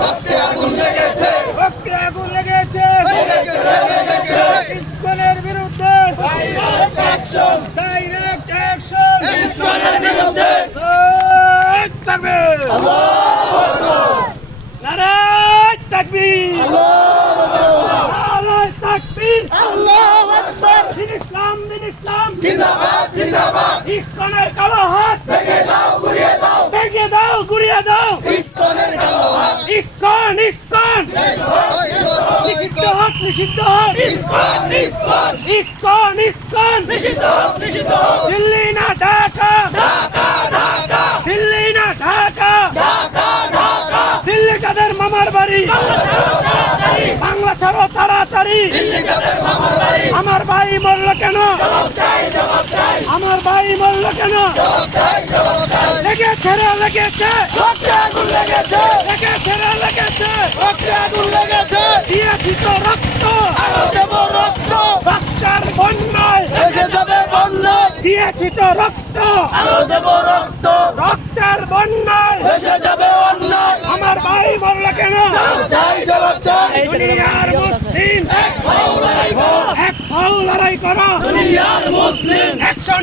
রক্তে আগুন লেগেছে। রক্তে আগুন লেগেছে। লেগেছে, লেগেছে। ইসকনের বিরুদ্ধে। ডাইরেক্ট অ্যাকশন ডাইরেক্ট অ্যাকশন ইসলামের বিরুদ্ধে। তাকবীর নারায় তাকবীর নারায় তাকবীর আল্লাহু আকবার। দিন ইসলাম দিন ইসলাম। জিন্দাবাদ জিন্দাবাদ। ইসকনের কালো হাত। ISKCON ISKCON. নিষিদ্ধ হোক নিষিদ্ধ হোক। ISKCON ISKCON. নিষিদ্ধ হোক নিষিদ্ধ হোক দিল্লি না ঢাকা। ঢাকা ঢাকা দিল্লি না ঢাকা। ঢাকা ঢাকা দিল্লি যাদের মামার বাড়ি। বাংলা ছাড়ো তাড়াতাড়ি। আমার ভাই মরল কেন? আমার ভাই মরল কেন? লেগেছে রে লেগেছে। লেগেছে রক্তে আগুন লেগেছে দিয়েছি তো রক্ত আরও দেব রক্ত রক্তের বন্যায় এসে যাবে তো রক্ত। আরও দেব রক্ত। রক্তের বন্যায়। এসে যাবে অন্যায়। আমার ভাই মরল কেন? চাই জবাব চাই। দুনিয়ার মুসলিম। এক ফাউল লড়াই কর। এক ফাউ লড়াই করো। দুনিয়ার মুসলিম অ্যাকশন